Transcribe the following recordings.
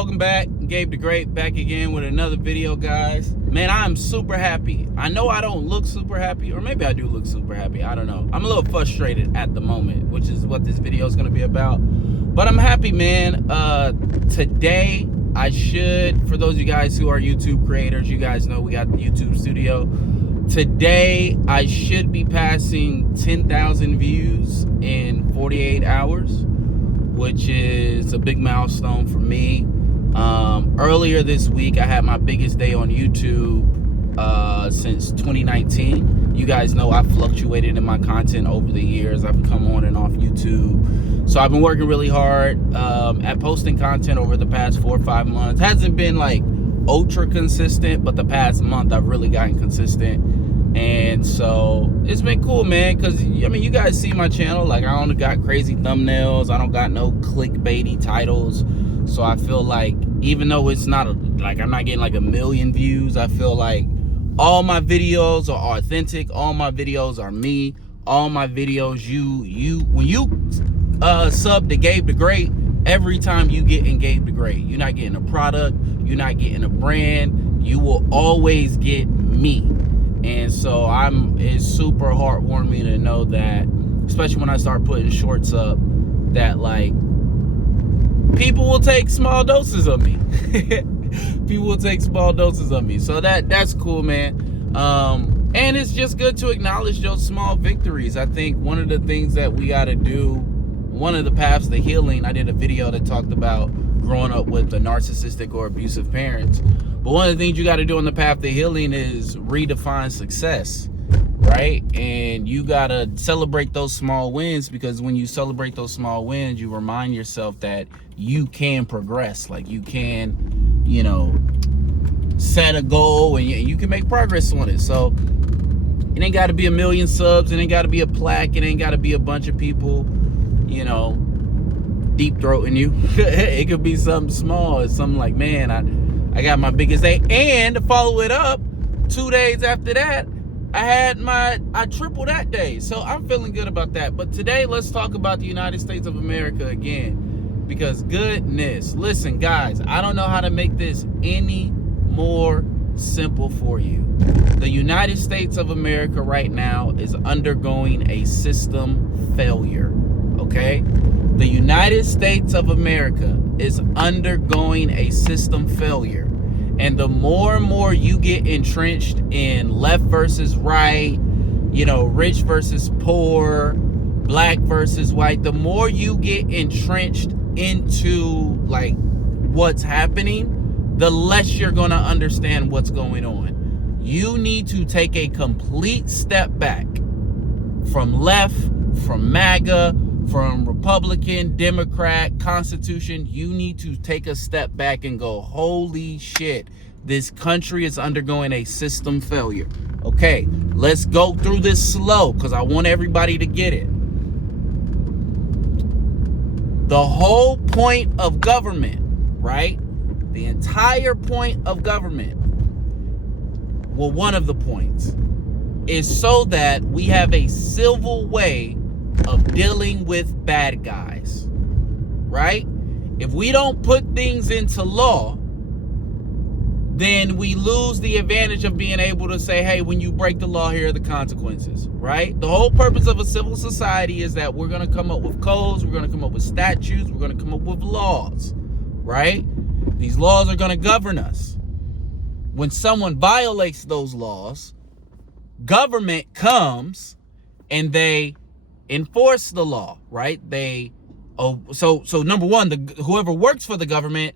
Welcome back. Gabe the Great back again with another video, guys. Man, I'm super happy. I know I don't look super happy, or maybe I do look super happy. I don't know. I'm a little frustrated at the moment, which is what this video is going to be about. But I'm happy, man. Today, I should, for those of you guys who are YouTube creators, you guys know we got the YouTube studio. Today, I should be passing 10,000 views in 48 hours, which is a big milestone for me. Earlier this week, I had my biggest day on YouTube since 2019. You guys know I fluctuated in my content over the years. I've come on and off YouTube. So I've been working really hard at posting content over the past 4 or 5 months. Hasn't been like ultra consistent, but the past month I've really gotten consistent. And so it's been cool, man, because I mean, you guys see my channel. Like, I don't got crazy thumbnails, I don't got no clickbaity titles. So I feel like, even though it's not like I'm not getting like 1 million views, I feel like all my videos are authentic, all my videos are me, all my videos, when you sub to Gabe the Great, every time you get in Gabe the Great, you're not getting a product, you're not getting a brand, you will always get me. And so it's super heartwarming to know that, especially when I start putting shorts up, that like people will take small doses of me. People will take small doses of me. So that's cool, man. And it's just good to acknowledge those small victories. I think one of the things that we got to do, one of the paths to healing, I did a video that talked about growing up with a narcissistic or abusive parents. But one of the things you got to do on the path to healing is redefine success, right? And you got to celebrate those small wins, because when you celebrate those small wins, you remind yourself that you can progress. Like, you can, you know, set a goal and you can make progress on it. So it ain't got to be 1 million subs. It ain't got to be a plaque. It ain't got to be a bunch of people, you know, deep throating you. It could be something small. It's something like, man, I got my biggest day. And to follow it up, 2 days after that, I tripled that day. So I'm feeling good about that. But today, let's talk about the United States of America again, because goodness, listen, guys, I don't know how to make this any more simple for you. The United States of America right now is undergoing a system failure, okay? The United States of America is undergoing a system failure. And the more and more you get entrenched in left versus right, you know, rich versus poor, black versus white, the more you get entrenched into like what's happening, the less you're going to understand what's going on. You need to take a complete step back from left, from MAGA, from Republican, Democrat, Constitution. You need to take a step back and go, holy shit, this country is undergoing a system failure. Okay, let's go through this slow, because I want everybody to get it. The whole point of government, right? The entire point of government, well, one of the points, is so that we have a civil way of dealing with bad guys, right? If we don't put things into law, then we lose the advantage of being able to say, hey, when you break the law, here are the consequences, right? The whole purpose of a civil society is that we're going to come up with codes, we're going to come up with statutes, we're going to come up with laws, right? These laws are going to govern us. When someone violates those laws, government comes and they enforce the law, right? So number one, whoever works for the government,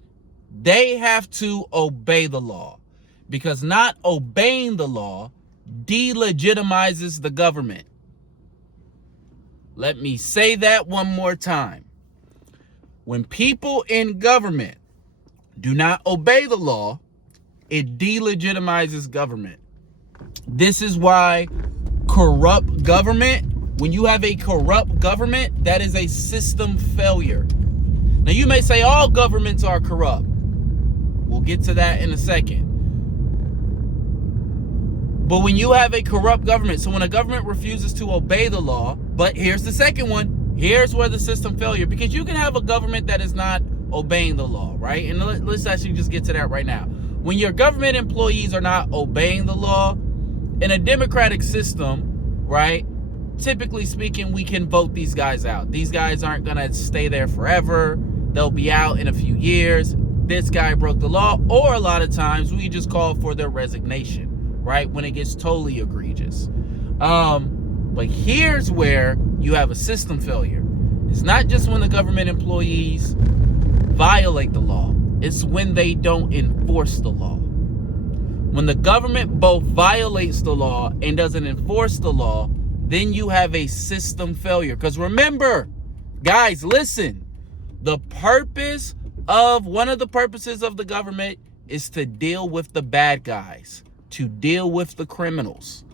they have to obey the law, because not obeying the law delegitimizes the government. Let me say that one more time. When people in government do not obey the law, it delegitimizes government. This is why corrupt government, when you have a corrupt government, that is a system failure. Now, you may say all governments are corrupt. We'll get to that in a second. But when you have a corrupt government, so when a government refuses to obey the law, but here's the second one, here's where the system failure, because you can have a government that is not obeying the law, right? And let's actually just get to that right now. When your government employees are not obeying the law, in a democratic system, right, typically speaking, we can vote these guys out. These guys aren't going to stay there forever. They'll be out in a few years. This guy broke the law. Or a lot of times we just call for their resignation, right, when it gets totally egregious. But here's where you have a system failure. It's not just when the government employees violate the law. It's when they don't enforce the law. When the government both violates the law and doesn't enforce the law, then you have a system failure. Because remember, guys, listen, one of the purposes of the government is to deal with the bad guys, to deal with the criminals,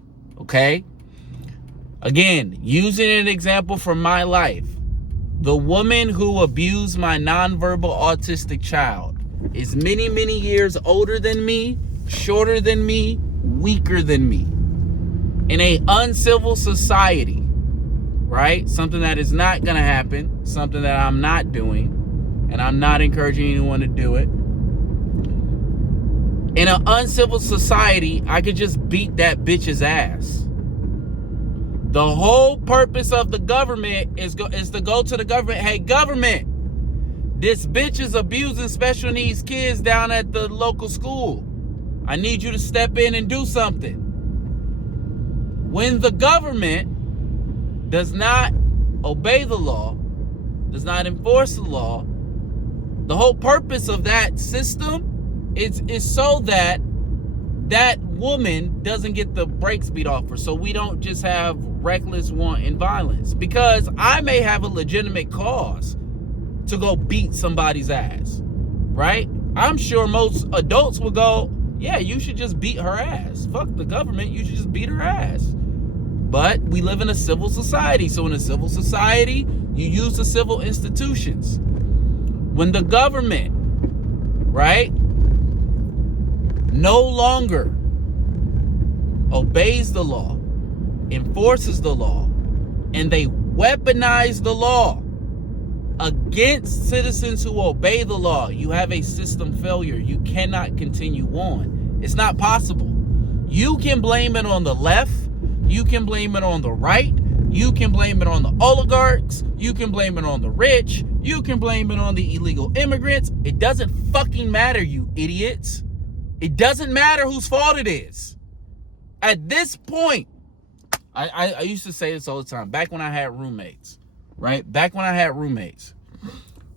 okay? Again, using an example from my life, the woman who abused my nonverbal autistic child is many, many years older than me, shorter than me, weaker than me. In a uncivil society, right? Something that is not going to happen, something that I'm not doing, and I'm not encouraging anyone to do it. In an uncivil society, I could just beat that bitch's ass. The whole purpose of the government is to go to the government. Hey, government, this bitch is abusing special needs kids down at the local school. I need you to step in and do something. When the government does not obey the law, does not enforce the law, the whole purpose of that system is so that that woman doesn't get the brakes beat off her, so we don't just have reckless wanton violence. Because I may have a legitimate cause to go beat somebody's ass, right? I'm sure most adults will go, yeah, you should just beat her ass. Fuck the government, you should just beat her ass. But we live in a civil society, so in a civil society, you use the civil institutions. When the government, right, no longer obeys the law, enforces the law, and they weaponize the law against citizens who obey the law, you have a system failure. You cannot continue on. It's not possible. You can blame it on the left. You can blame it on the right. You can blame it on the oligarchs. You can blame it on the rich. You can blame it on the illegal immigrants. It doesn't fucking matter, you idiots. It doesn't matter whose fault it is. At this point, I used to say this all the time, back when I had roommates, right? Back when I had roommates,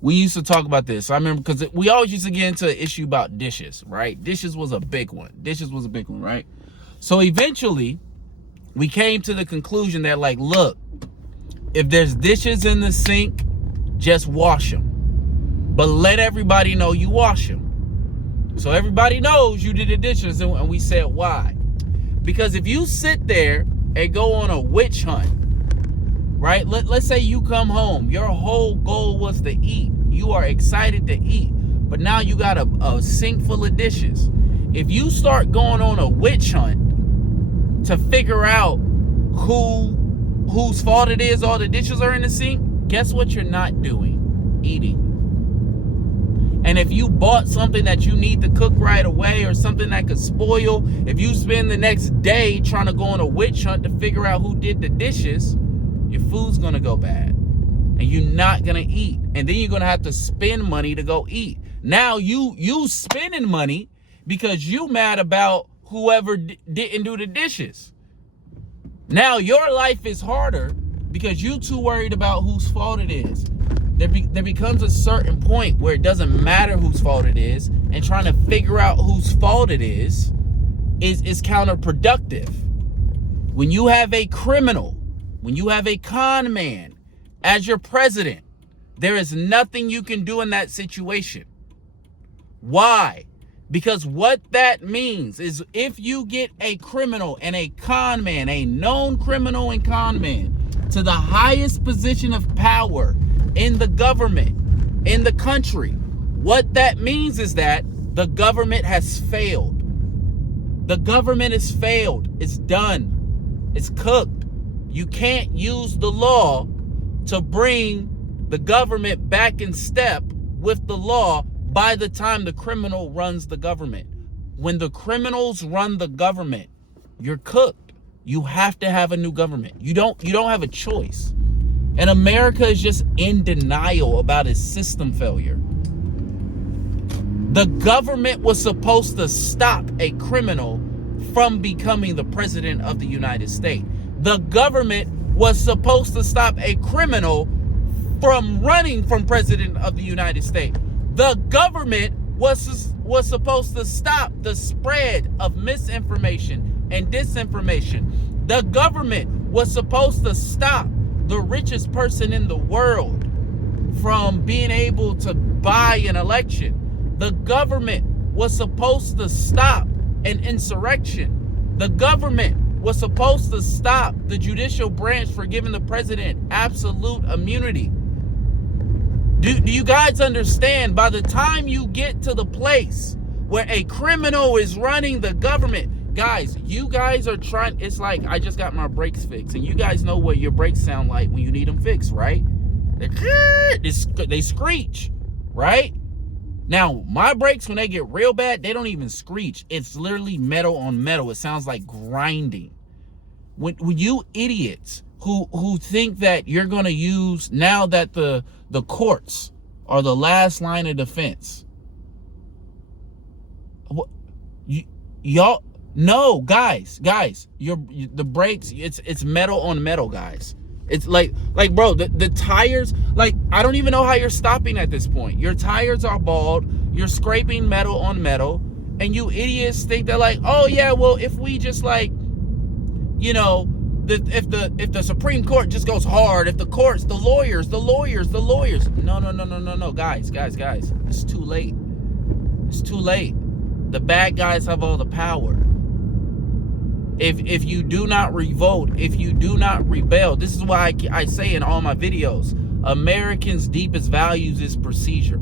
we used to talk about this. I remember, because we always used to get into an issue about dishes, right? Dishes was a big one, right? So eventually, we came to the conclusion that, like, look, if there's dishes in the sink, just wash them. But let everybody know you wash them. So everybody knows you did the dishes, and we said, why? Because if you sit there and go on a witch hunt, right? Let's say you come home. Your whole goal was to eat. You are excited to eat. But now you got a sink full of dishes. If you start going on a witch hunt to figure out whose fault it is all the dishes are in the sink, guess what you're not doing? Eating. And if you bought something that you need to cook right away, or something that could spoil, if you spend the next day trying to go on a witch hunt to figure out who did the dishes, your food's gonna go bad. And you're not gonna eat. And then you're gonna have to spend money to go eat. Now you spending money because you mad about whoever didn't do the dishes. Now your life is harder because you too worried about whose fault it is. There becomes a certain point where it doesn't matter whose fault it is, and trying to figure out whose fault it is counterproductive. When you have a criminal, when you have a con man as your president, there is nothing you can do in that situation. Why? Because what that means is, if you get a criminal and a con man, a known criminal and con man, to the highest position of power in the government, in the country, what that means is that the government has failed. The government has failed. It's done. It's cooked. You can't use the law to bring the government back in step with the law by the time the criminal runs the government. When the criminals run the government, you're cooked. You have to have a new government. You don't have a choice. And America is just in denial about its system failure. The government was supposed to stop a criminal from becoming the president of the United States. The government was supposed to stop a criminal from running from president of the United States. The government was supposed to stop the spread of misinformation and disinformation. The government was supposed to stop the richest person in the world from being able to buy an election. The government was supposed to stop an insurrection. The government was supposed to stop the judicial branch for giving the president absolute immunity. Do you guys understand? By the time you get to the place where a criminal is running the government, guys, you guys are trying, it's like I just got my brakes fixed, and you guys know what your brakes sound like when you need them fixed, right? They screech, right? Now, my brakes, when they get real bad, they don't even screech. It's literally metal on metal. It sounds like grinding. When you idiots who think that you're going to use, now that the courts are the last line of defense, y'all, no, guys, the brakes, it's metal on metal, guys. It's like bro, the tires, like, I don't even know how you're stopping at this point. Your tires are bald, you're scraping metal on metal, and you idiots think that, like, oh yeah, well, if we just, like, you know, if the Supreme Court just goes hard, if the courts, the lawyers. No, guys. It's too late. It's too late. The bad guys have all the power. If you do not revolt, if you do not rebel, this is why I say in all my videos, Americans' deepest values is procedure.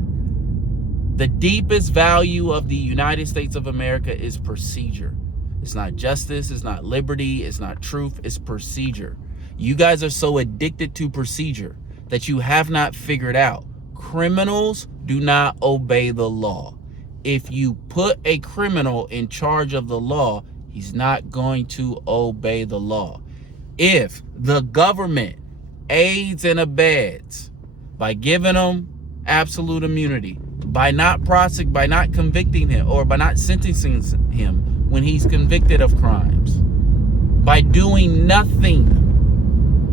The deepest value of the United States of America is procedure. It's not justice, it's not liberty, it's not truth, it's procedure. You guys are so addicted to procedure that you have not figured out criminals do not obey the law. If you put a criminal in charge of the law, he's not going to obey the law. If the government aids and abets by giving him absolute immunity, by not convicting him, or by not sentencing him when he's convicted of crimes, by doing nothing,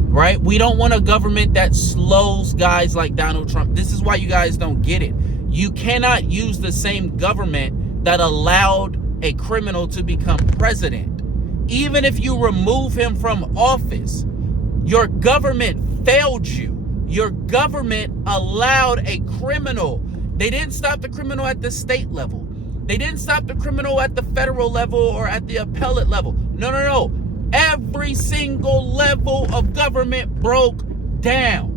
right? We don't want a government that slows guys like Donald Trump. This is why you guys don't get it. You cannot use the same government that allowed a criminal to become president. Even if you remove him from office, your government failed you. Your government allowed a criminal. They didn't stop the criminal at the state level. They didn't stop the criminal at the federal level or at the appellate level. No. Every single level of government broke down.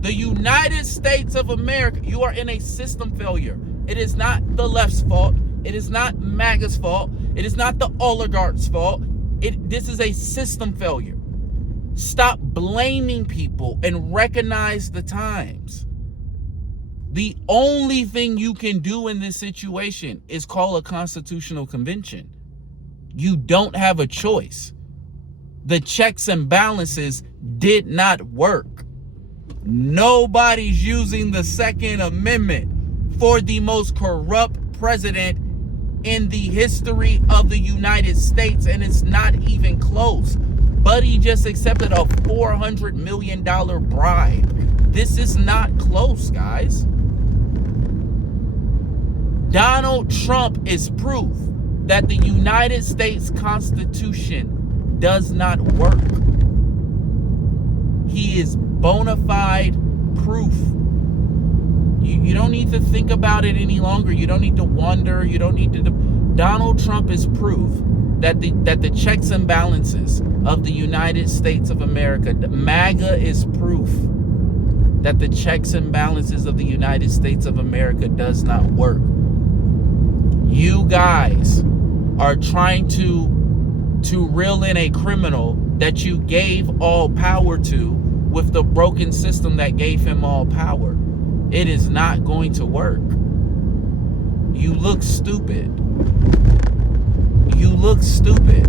The United States of America, you are in a system failure. It is not the left's fault. It is not MAGA's fault. It is not the oligarchs' fault. This is a system failure. Stop blaming people and recognize the times. The only thing you can do in this situation is call a constitutional convention. You don't have a choice. The checks and balances did not work. Nobody's using the Second Amendment for the most corrupt president in the history of the United States, and it's not even close. Buddy just accepted a $400 million bribe. This is not close, guys. Donald Trump is proof that the United States Constitution does not work. He is bona fide proof. You don't need to think about it any longer. You don't need to wonder. You don't need to. Donald Trump is proof that the checks and balances of the United States of America, MAGA is proof that the checks and balances of the United States of America does not work. You guys are trying to reel in a criminal that you gave all power to with the broken system that gave him all power. It is not going to work. You look stupid. You look stupid.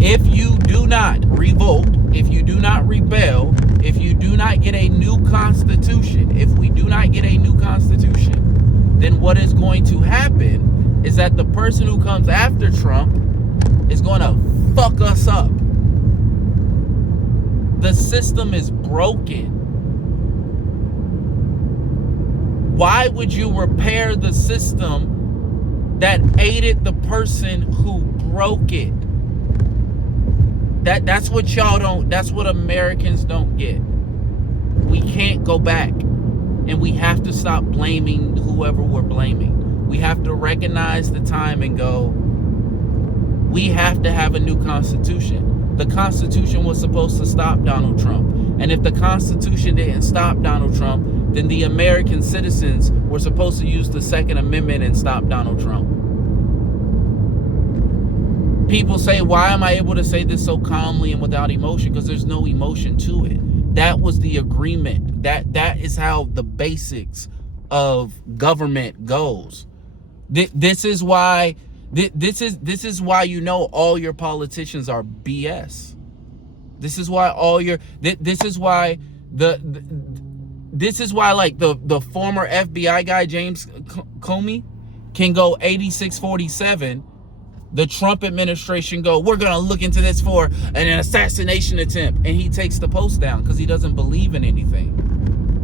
If you do not revolt, if you do not rebel, if you do not get a new constitution, if we do not get a new constitution, then what is going to happen is that the person who comes after Trump is going to fuck us up. The system is broken. Why would you repair the system that aided the person who broke it? That's what y'all don't, that's what Americans don't get. We can't go back, and we have to stop blaming whoever we're blaming. We have to recognize the time and go, we have to have a new constitution. The Constitution was supposed to stop Donald Trump. And if the Constitution didn't stop Donald Trump, then the American citizens were supposed to use the Second Amendment and stop Donald Trump. People say, why am I able to say this so calmly and without emotion? Because there's no emotion to it. That was the agreement. That is how the basics of government goes. This is why this is why you know all your politicians are BS. This is why all your this is why like the former FBI guy James Comey can go 86-47. The Trump administration go, we're going to look into this for an assassination attempt. And he takes the post down because he doesn't believe in anything.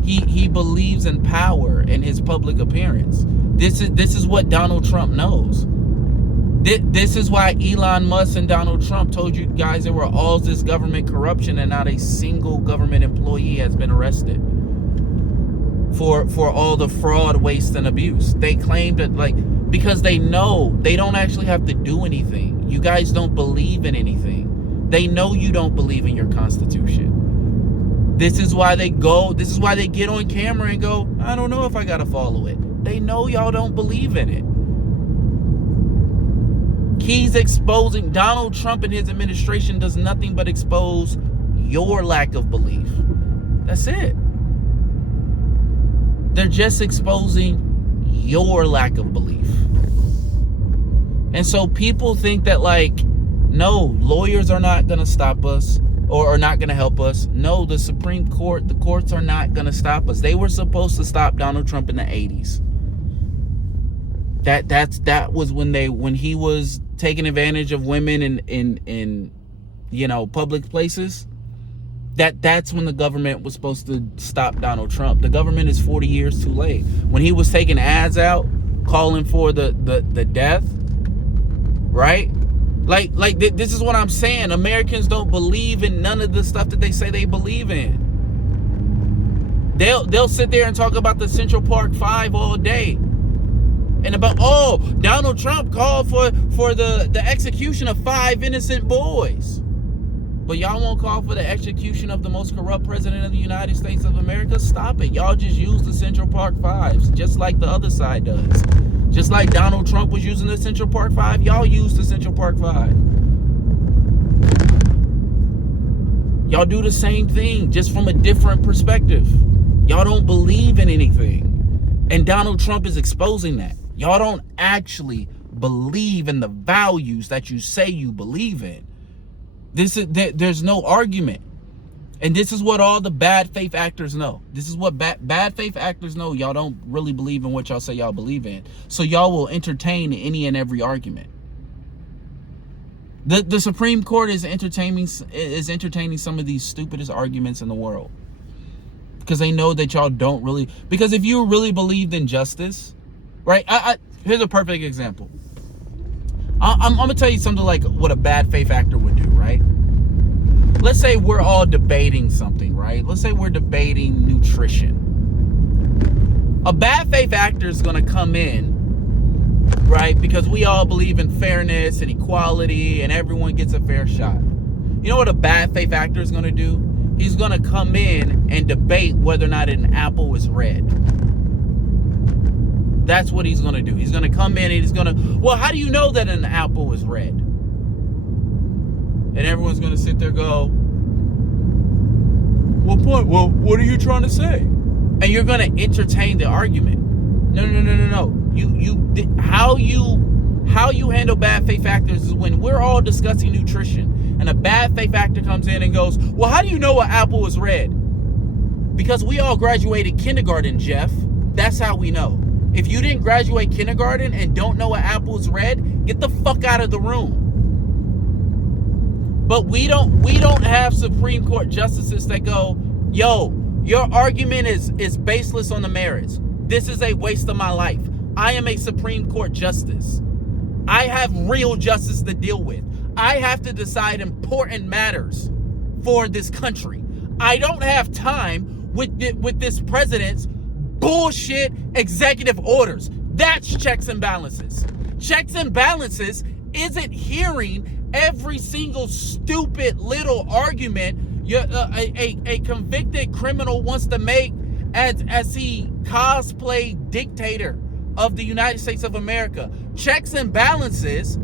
He believes in power and his public appearance. This is what Donald Trump knows. This is why Elon Musk and Donald Trump told you guys there were all this government corruption and not a single government employee has been arrested for all the fraud, waste, and abuse. They claimed that, like, because they know they don't actually have to do anything. You guys don't believe in anything. They know you don't believe in your Constitution. This is why they get on camera and go, I don't know if I gotta follow it. They know y'all don't believe in it. He's exposing, Donald Trump and his administration does nothing but expose your lack of belief. That's it. They're just exposing your lack of belief. And so people think that, like, no, lawyers are not going to stop us or are not going to help us. No, the Supreme Court, the courts are not going to stop us. They were supposed to stop Donald Trump in the 80s. That was when he was taking advantage of women in public places. That's when the government was supposed to stop Donald Trump. The government is 40 years too late. When he was taking ads out calling for the death, right? Like this is what I'm saying. Americans don't believe in none of the stuff that they say they believe in. They'll sit there and talk about the Central Park 5 all day. And about, Donald Trump called for the execution of 5 innocent boys. But y'all won't call for the execution of the most corrupt president of the United States of America? Stop it. Y'all just use the Central Park 5s, just like the other side does. Just like Donald Trump was using the Central Park 5, y'all use the Central Park 5. Y'all do the same thing, just from a different perspective. Y'all don't believe in anything. And Donald Trump is exposing that. Y'all don't actually believe in the values that you say you believe in. There's no argument. And this is what all the bad faith actors know. This is what bad faith actors know. Y'all don't really believe in what y'all say y'all believe in. So y'all will entertain any and every argument. The Supreme Court is entertaining some of these stupidest arguments in the world. Because they know that y'all don't really, because if you really believed in justice, right? Here's a perfect example. I'm gonna tell you something like what a bad faith actor would do, right? Let's say we're all debating something, right? Let's say we're debating nutrition. A bad faith actor is gonna come in, right? Because we all believe in fairness and equality and everyone gets a fair shot. You know what a bad faith actor is gonna do? He's gonna come in and debate whether or not an apple is red. That's what he's going to do. He's going to come in and he's going to, well, how do you know that an apple is red? And everyone's going to sit there and go, What point? Well, what are you trying to say? And you're going to entertain the argument. No. How you handle bad faith actors is when we're all discussing nutrition and a bad faith actor comes in and goes, well, how do you know an apple is red? Because we all graduated kindergarten, Jeff. That's how we know. If you didn't graduate kindergarten and don't know an apple is red, get the fuck out of the room. But we don't have Supreme Court justices that go, yo, your argument is baseless on the merits. This is a waste of my life. I am a Supreme Court justice. I have real justice to deal with. I have to decide important matters for this country. I don't have time with this president's bullshit executive orders. That's checks and balances. Checks and balances isn't hearing every single stupid little argument a convicted criminal wants to make as he cosplay dictator of the United States of America. Checks and balances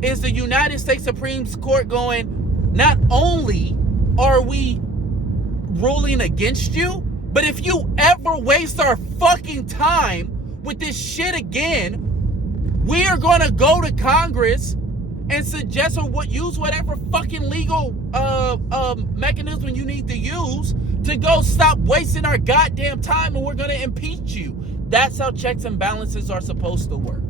is the United States Supreme Court going, not only are we ruling against you, but if you ever waste our fucking time with this shit again, we are going to go to Congress and suggest or use whatever fucking legal mechanism you need to use to go stop wasting our goddamn time, and we're going to impeach you. That's how checks and balances are supposed to work.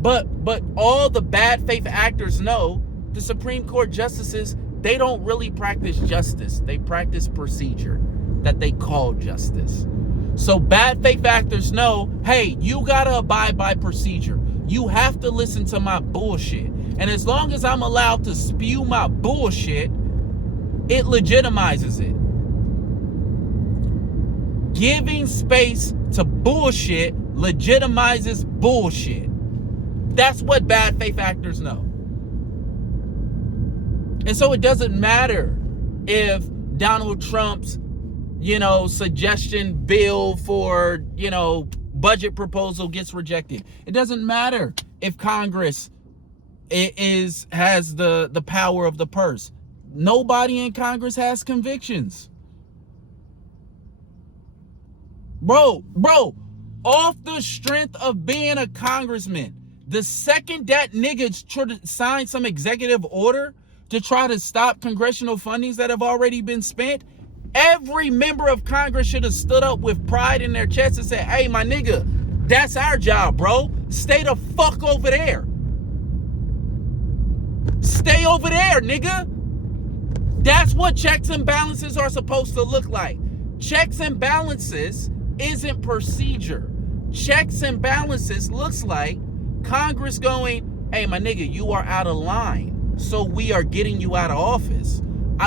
But all the bad faith actors know the Supreme Court justices, they don't really practice justice. They practice procedure that they call justice. So bad faith actors know, hey, you gotta abide by procedure. You have to listen to my bullshit. And as long as I'm allowed to spew my bullshit, it legitimizes it. Giving space to bullshit legitimizes bullshit. That's what bad faith actors know. And so it doesn't matter if Donald Trump's, suggestion bill for, budget proposal gets rejected. It doesn't matter if Congress has the power of the purse. Nobody in Congress has convictions. Bro, off the strength of being a congressman, the second that nigga try to sign some executive order to try to stop congressional fundings that have already been spent, every member of Congress should have stood up with pride in their chest and said, hey, my nigga, that's our job, bro. Stay the fuck over there. Stay over there, nigga. That's what checks and balances are supposed to look like. Checks and balances isn't procedure. Checks and balances looks like Congress going, hey, my nigga, you are out of line, so we are getting you out of office.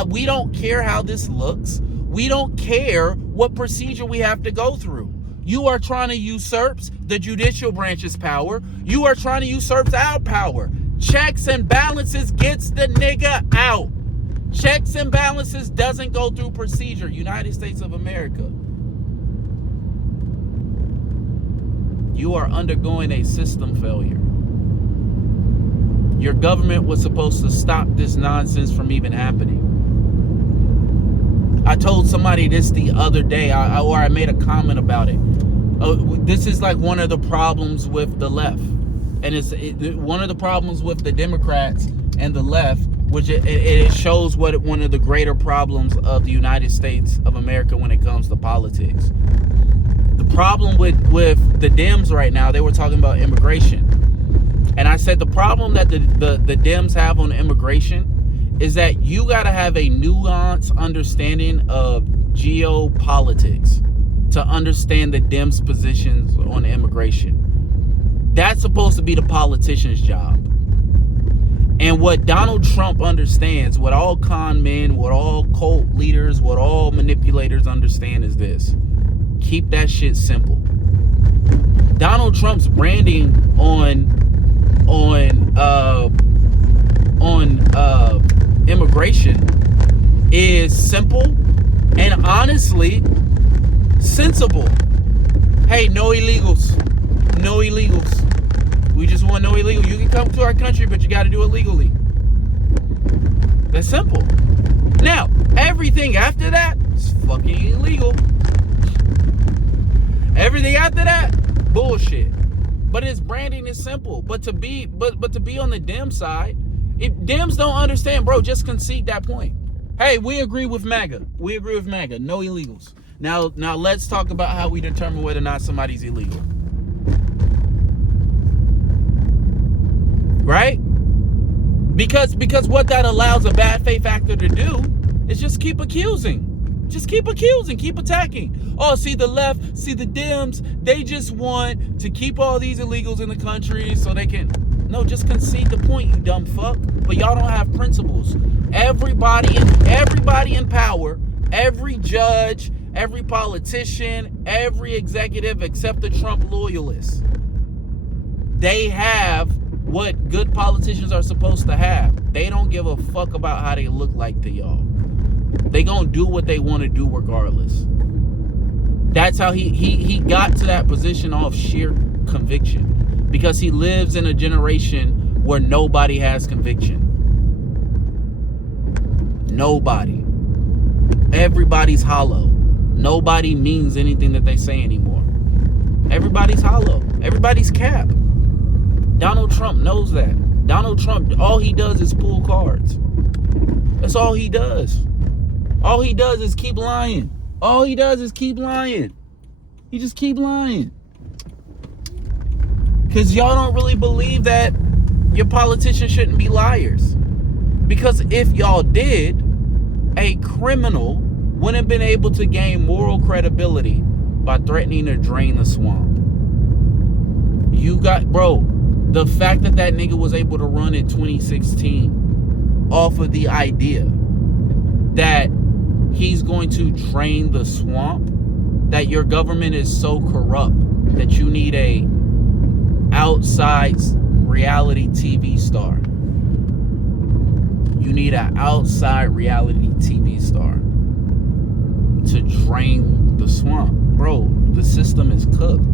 We don't care how this looks. We don't care what procedure we have to go through. You are trying to usurp the judicial branch's power. You are trying to usurp our power. Checks and balances gets the nigga out. Checks and balances doesn't go through procedure. United States of America. You are undergoing a system failure. Your government was supposed to stop this nonsense from even happening. I told somebody this the other day, or I made a comment about it. This is like one of the problems with the left. And it's one of the problems with the Democrats and the left, which it shows what one of the greater problems of the United States of America when it comes to politics. The problem with the Dems right now, they were talking about immigration. And I said the problem that the Dems have on immigration is that you got to have a nuanced understanding of geopolitics to understand the Dems' positions on immigration. That's supposed to be the politician's job. And what Donald Trump understands, what all con men, what all cult leaders, what all manipulators understand is this. Keep that shit simple. Donald Trump's branding on immigration is simple and honestly sensible. Hey, no illegals. No illegals. We just want no illegal. You can come to our country, but you got to do it legally. That's simple. Now, everything after that, It's fucking illegal. Everything after that, bullshit. But his branding is simple. But to be on the Dem side, if Dems don't understand, bro, just concede that point. Hey, we agree with MAGA. We agree with MAGA. No illegals. Now let's talk about how we determine whether or not somebody's illegal. Right? Because what that allows a bad faith actor to do is just keep accusing. Just keep accusing, keep attacking. Oh, see the left, see the Dems, they just want to keep all these illegals in the country so they can... No, just concede the point, you dumb fuck. But y'all don't have principles. Everybody in power, every judge, every politician, every executive except the Trump loyalists, they have what good politicians are supposed to have. They don't give a fuck about how they look like to y'all. They gonna do what they want to do regardless. That's how he got to that position off sheer conviction, because he lives in a generation where nobody has conviction. Nobody. Everybody's hollow. Nobody means anything that they say anymore. Everybody's hollow. Everybody's cap. Donald Trump knows that. Donald Trump, all he does is pull cards. That's all he does. All he does is keep lying. All he does is keep lying. He just keep lying. Because y'all don't really believe that your politicians shouldn't be liars. Because if y'all did, a criminal wouldn't have been able to gain moral credibility by threatening to drain the swamp. You got, bro, the fact that nigga was able to run in 2016 off of the idea that he's going to drain the swamp, that your government is so corrupt that you need a outside reality TV star. You need an outside reality TV star to drain the swamp. Bro, the system is cooked.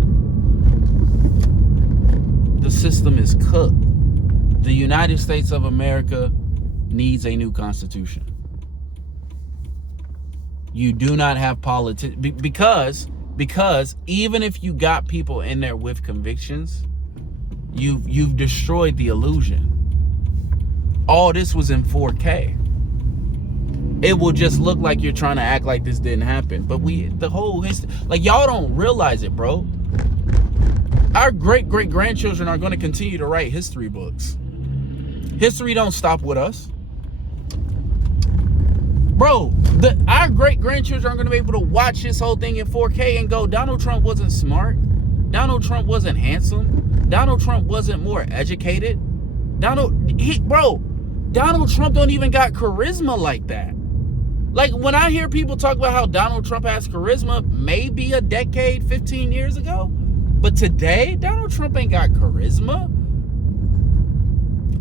The system is cooked. The United States of America needs a new constitution. You do not have politics, because even if you got people in there with convictions, you've destroyed the illusion. All this was in 4K. It will just look like you're trying to act like this didn't happen. But the whole history, like, y'all don't realize it, bro. Our great-great-grandchildren are going to continue to write history books. History don't stop with us. Bro, our great-grandchildren are going to be able to watch this whole thing in 4K and go, Donald Trump wasn't smart. Donald Trump wasn't handsome. Donald Trump wasn't more educated. Donald Trump don't even got charisma like that. Like, when I hear people talk about how Donald Trump has charisma, maybe a decade, 15 years ago, but today, Donald Trump ain't got charisma.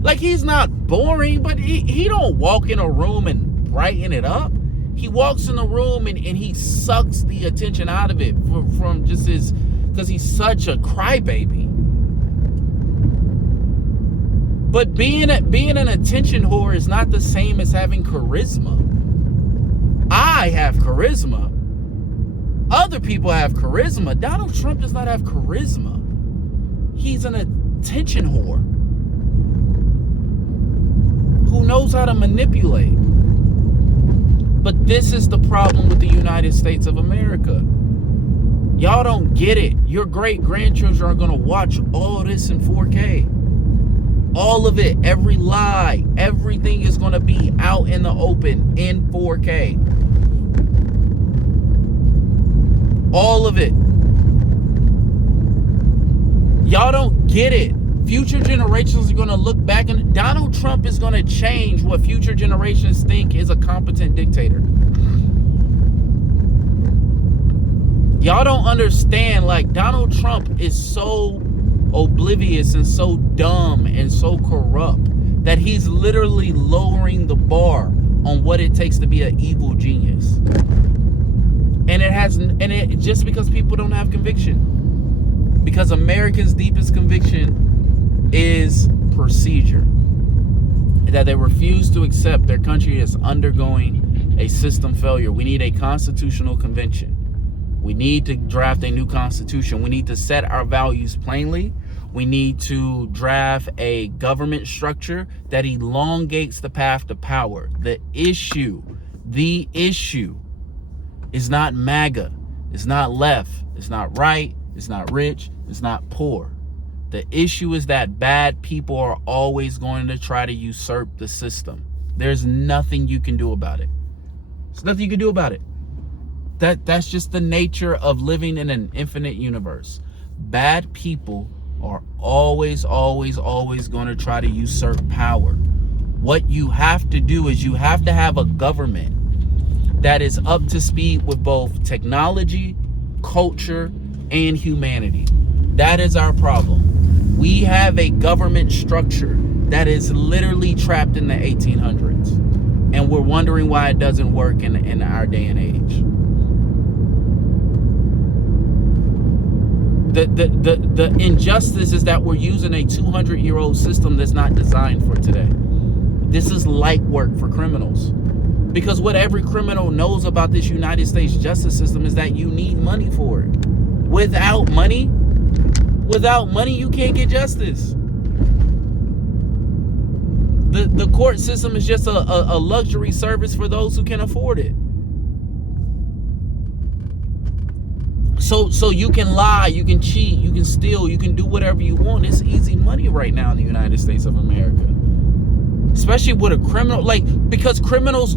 Like, he's not boring, but he don't walk in a room and brighten it up. He walks in the room and he sucks the attention out of it from just because he's such a crybaby. But being an attention whore is not the same as having charisma. I have charisma. Other people have charisma. Donald Trump does not have charisma. He's an attention whore who knows how to manipulate. But this is the problem with the United States of America. Y'all don't get it. Your great-grandchildren are going to watch all this in 4K. All of it, every lie, everything is going to be out in the open in 4K. All of it. Y'all don't get it. Future generations are going to look back, and Donald Trump is going to change what future generations think is a competent dictator. Y'all don't understand, like, Donald Trump is so oblivious and so dumb and so corrupt that he's literally lowering the bar on what it takes to be an evil genius. And it just because people don't have conviction. Because America's deepest conviction is procedure. That they refuse to accept their country is undergoing a system failure. We need a constitutional convention. We need to draft a new constitution. We need to set our values plainly. We need to draft a government structure that elongates the path to power. The issue is not MAGA. It's not left. It's not right. It's not rich. It's not poor. The issue is that bad people are always going to try to usurp the system. There's nothing you can do about it. There's nothing you can do about it. That's just the nature of living in an infinite universe. Bad people are always going to try to usurp power. What you have to do is you have to have a government that is up to speed with both technology, culture, and humanity. That is our problem. We have a government structure that is literally trapped in the 1800s. And we're wondering why it doesn't work in our day and age. The injustice is that we're using a 200-year-old system that's not designed for today. This is light work for criminals. Because what every criminal knows about this United States justice system is that you need money for it. Without money, you can't get justice. The court system is just a luxury service for those who can afford it. So you can lie, you can cheat, you can steal, you can do whatever you want. It's easy money right now in the United States of America. Especially with a criminal, because criminals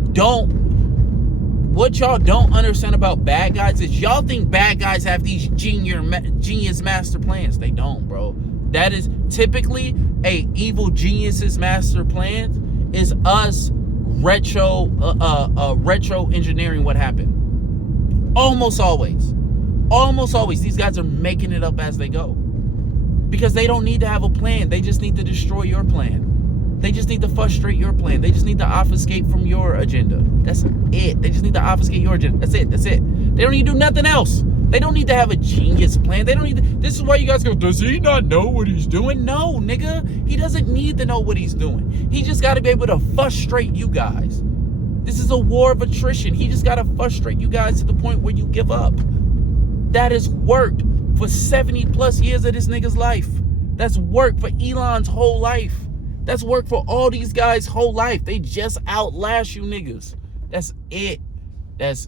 what y'all don't understand about bad guys is y'all think bad guys have these genius master plans. They don't, bro. That is typically a evil genius's master plan is us retro engineering what happened. Almost always these guys are making it up as they go, because they don't need to have a plan. They just need to destroy your plan. They just need to frustrate your plan. They just need to obfuscate from your agenda. That's it. They just need to obfuscate your agenda. That's it. They don't need to do nothing else. They don't need to have a genius plan. They don't need to. This is why you guys go, does he not know what he's doing? No, nigga. He doesn't need to know what he's doing. He just got to be able to frustrate you guys. This is a war of attrition. He just got to frustrate you guys to the point where you give up. That has worked for 70 plus years of this nigga's life. That's worked for Elon's whole life. That's worked for all these guys' whole life. They just outlast you niggas. That's it. That's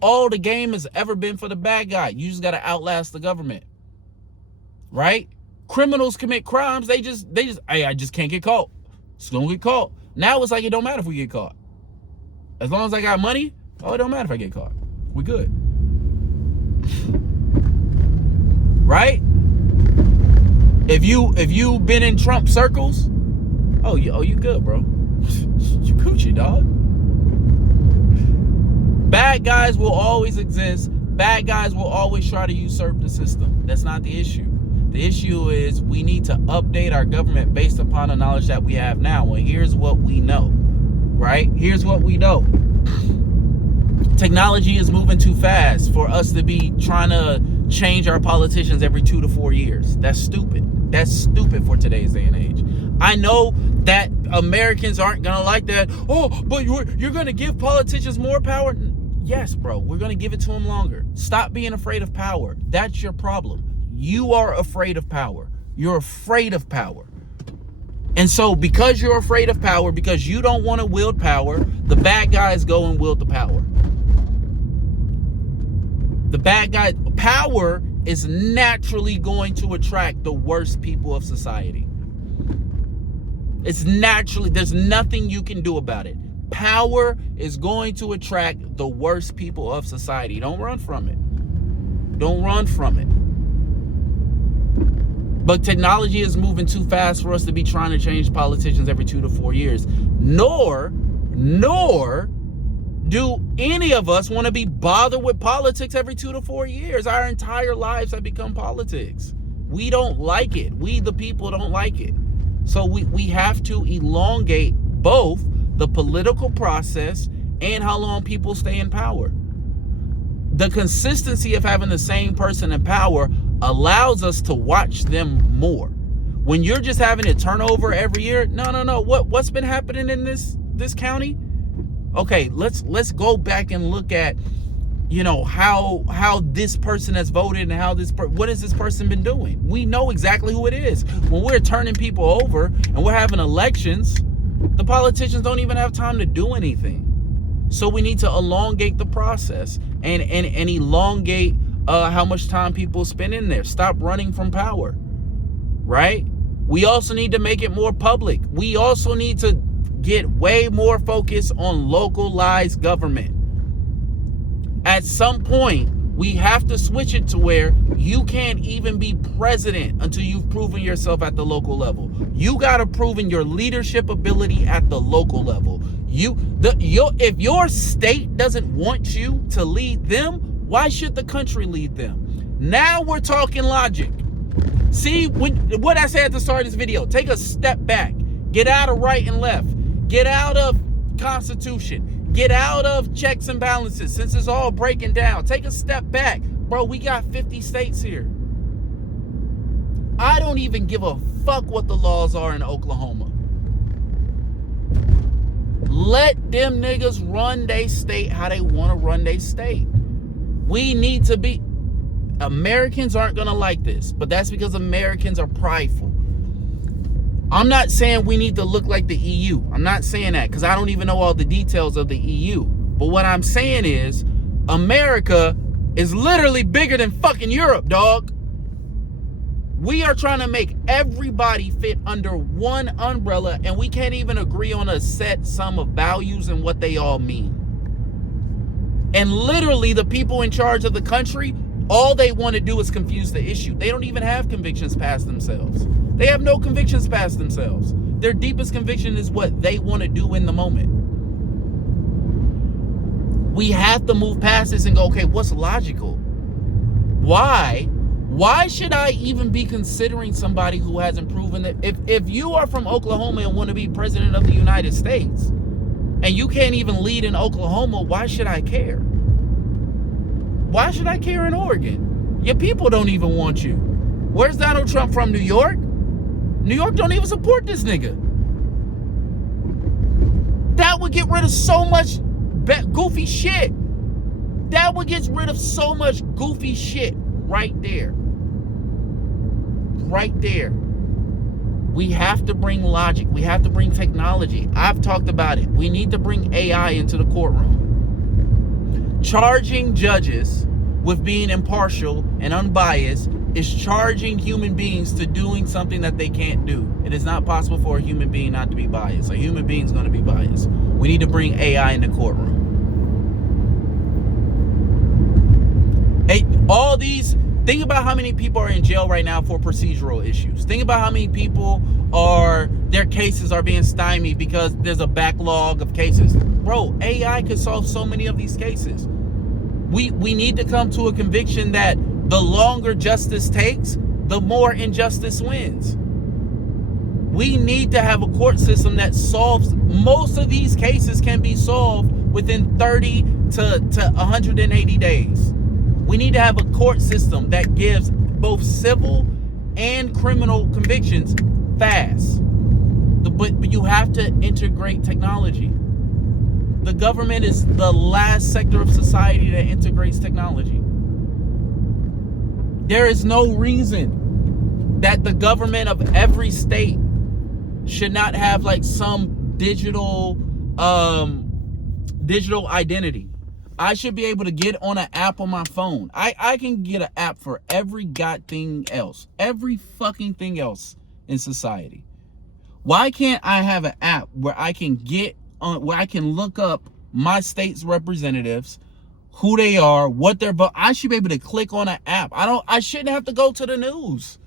all the game has ever been for the bad guy. You just gotta outlast the government. Right? Criminals commit crimes, they just hey, I just can't get caught. It's gonna get caught. Now it's like it don't matter if we get caught. As long as I got money, it don't matter if I get caught. We good. Right? If you been in Trump circles, you good, bro. You Gucci, dog. Bad guys will always exist. Bad guys will always try to usurp the system. That's not the issue. The issue is we need to update our government based upon the knowledge that we have now. And here's what we know, right? Here's what we know. Technology is moving too fast for us to be trying to change our politicians every 2 to 4 years. That's stupid. That's stupid for today's day and age. I know that Americans aren't gonna like that. Oh, but you're gonna give politicians more power? Yes, bro, we're gonna give it to them longer. Stop being afraid of power. That's your problem. You are afraid of power. You're afraid of power. And so because you're afraid of power, because you don't want to wield power, the bad guys go and wield the power. The bad guy, power is naturally going to attract the worst people of society. It's naturally, there's nothing you can do about it. Power is going to attract the worst people of society. Don't run from it. Don't run from it. But technology is moving too fast for us to be trying to change politicians every 2 to 4 years. Nor do any of us want to be bothered with politics every 2 to 4 years. Our entire lives have become politics. We don't like it. We, the people, don't like it. So we have to elongate both the political process and how long people stay in power. The consistency of having the same person in power allows us to watch them more. When you're just having a turnover every year, no. What's been happening in this county? Okay, let's go back and look at, you know, how this person has voted and how what has this person been doing. We know exactly who it is. When we're turning people over and we're having elections, the politicians don't even have time to do anything. So we need to elongate the process and elongate how much time people spend in there. Stop running from power, right? We also need to make it more public. We also need to get way more focus on localized government. At some point, we have to switch it to where you can't even be president until you've proven yourself at the local level. You got to prove your leadership ability at the local level. If your state doesn't want you to lead them, why should the country lead them? Now we're talking logic. See, what I said at the start of this video, take a step back. Get out of right and left. Get out of Constitution. Get out of checks and balances. Since it's all breaking down, take a step back. Bro, we got 50 states here. I don't even give a fuck what the laws are in Oklahoma. Let them niggas run their state how they want to run their state. We need to be... Americans aren't going to like this, but that's because Americans are prideful. I'm not saying we need to look like the EU. I'm not saying that because I don't even know all the details of the EU. But what I'm saying is America is literally bigger than fucking Europe, dog. We are trying to make everybody fit under one umbrella, and we can't even agree on a set sum of values and what they all mean. And literally the people in charge of the country, all they want to do is confuse the issue. They don't even have convictions past themselves. They have no convictions past themselves. Their deepest conviction is what they want to do in the moment. We have to move past this and go, okay, what's logical? Why should I even be considering somebody who hasn't proven that? If you are from Oklahoma and want to be president of the United States and you can't even lead in Oklahoma, why should I care? Why should I care in Oregon? Your people don't even want you. Where's Donald Trump from? New York? New York don't even support this nigga. That would get rid of so much goofy shit. That would get rid of so much goofy shit right there. Right there. We have to bring logic. We have to bring technology. I've talked about it. We need to bring AI into the courtroom. Charging judges with being impartial and unbiased is charging human beings to doing something that they can't do. It is not possible for a human being not to be biased. A human being is going to be biased. We need to bring AI in the courtroom. All these, think about how many people are in jail right now for procedural issues. Think about how many people their cases are being stymied because there's a backlog of cases. Bro, AI could solve so many of these cases. We need to come to a conviction that the longer justice takes, the more injustice wins. We need to have a court system that solves, most of these cases can be solved within 30 to 180 days. We need to have a court system that gives both civil and criminal convictions fast. But you have to integrate technology. The government is the last sector of society that integrates technology. There is no reason that the government of every state should not have like some digital identity. I should be able to get on an app on my phone. I can get an app for every thing else. Every fucking thing else in society. Why can't I have an app where I can get on, where I can look up my state's representatives, who they are, what they're voting? I should be able to click on an app. I shouldn't have to go to the news.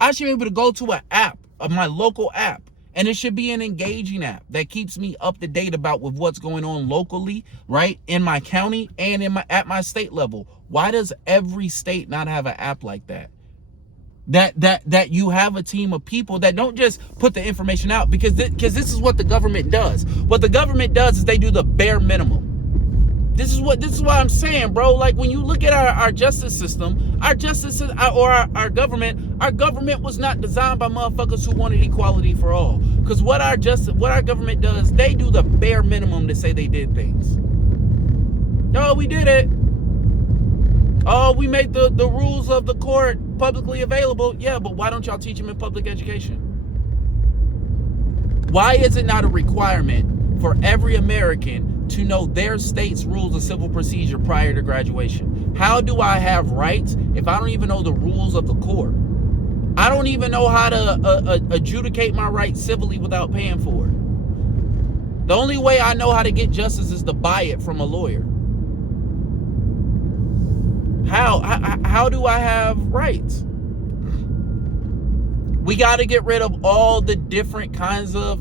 I should be able to go to an app, of my local app. And it should be an engaging app that keeps me up to date about with what's going on locally, right, in my county and at my state level. Why does every state not have an app like that? That you have a team of people that don't just put the information out, because this is what the government does. What the government does is they do the bare minimum. This is what I'm saying, bro. Like, when you look at our justice system, our government was not designed by motherfuckers who wanted equality for all. Because what our government does, they do the bare minimum to say they did things. Oh, we did it. Oh, we made the rules of the court publicly available. Yeah, but why don't y'all teach them in public education? Why is it not a requirement for every American to know their state's rules of civil procedure prior to graduation? How do I have rights if I don't even know the rules of the court? I don't even know how to adjudicate my rights civilly without paying for it. The only way I know how to get justice is to buy it from a lawyer. How do I have rights? We got to get rid of all the different kinds of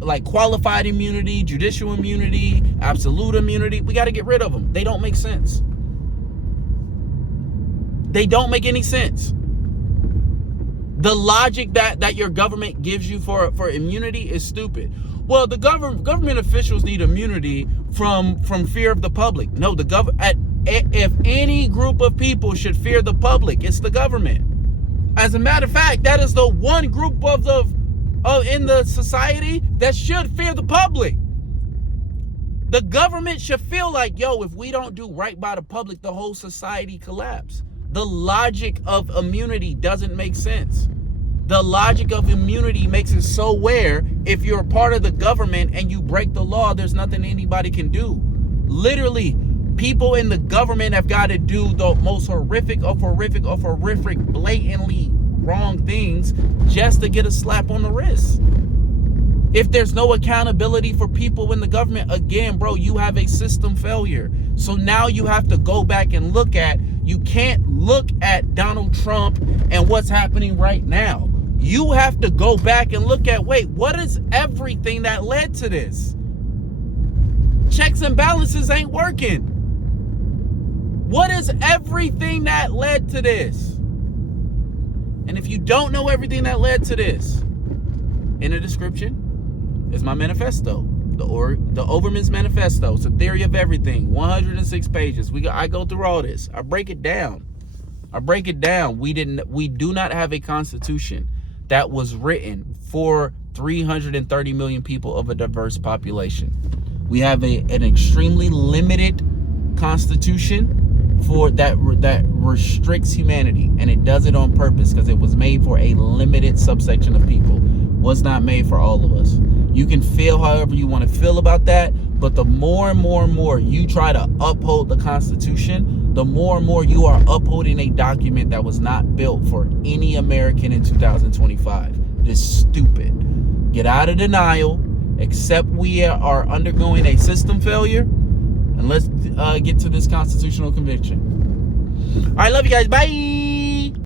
like qualified immunity, judicial immunity, absolute immunity. We got to get rid of them. They don't make sense. They don't make any sense. The logic that your government gives you for immunity is stupid. Well, the government officials need immunity from fear of the public. No, if any group of people should fear the public, it's the government. As a matter of fact, that is the one group in the society that should fear the public. The government should feel like, yo, if we don't do right by the public, the whole society collapse. The logic of immunity doesn't make sense. The logic of immunity makes it so where if you're a part of the government and you break the law, there's nothing anybody can do. Literally, people in the government have got to do the most horrific, blatantly wrong things just to get a slap on the wrist. If there's no accountability for people in the government, again, bro, you have a system failure. So now you have to go back and you can't look at Donald Trump and what's happening right now. You have to go back and look at, wait, what is everything that led to this? Checks and balances ain't working. What is everything that led to this? And if you don't know everything that led to this, in the description is my manifesto, the Overman's Manifesto. It's a theory of everything, 106 pages. I go through all this. I break it down. We do not have a constitution that was written for 330 million people of a diverse population. We have an extremely limited constitution for that restricts humanity, and it does it on purpose because it was made for a limited subsection of people. Was not made for all of us. You can feel however you want to feel about that, but the more and more you try to uphold the Constitution, the more and more you are upholding a document that was not built for any American in 2025. This is stupid. Get out of denial, accept we are undergoing a system failure, and let's get to this constitutional conviction. All right, love you guys. Bye.